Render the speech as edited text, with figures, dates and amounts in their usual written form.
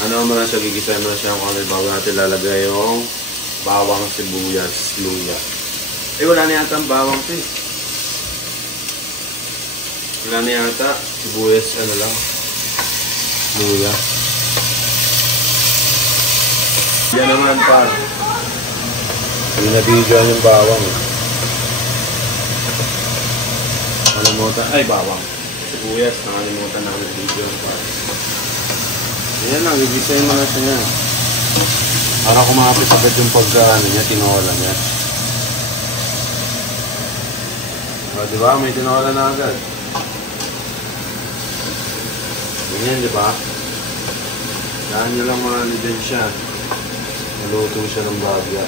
Ano mo na siya, gigisahin mo na siya kung ano bago natin lalagay yung bawang, sibuyas, luya. Wala na yata ang bawang to eh. Wala na yata. Sibuyas, ano lang. Luya. Yan naman pa. Hindi nabigyan yung bawang. Nakalimutan. Ay, bawang. Sibuyas. Nakalimutan namin video. Yan lang. Gigisahin mo na siya niya. Para kumapit agad yung pagkaano niya, tinola niya. O, diba? May tinola na agad. Ganyan, diba? Daan nyo lang mga nidyan siya. Naluto siya ng bagya.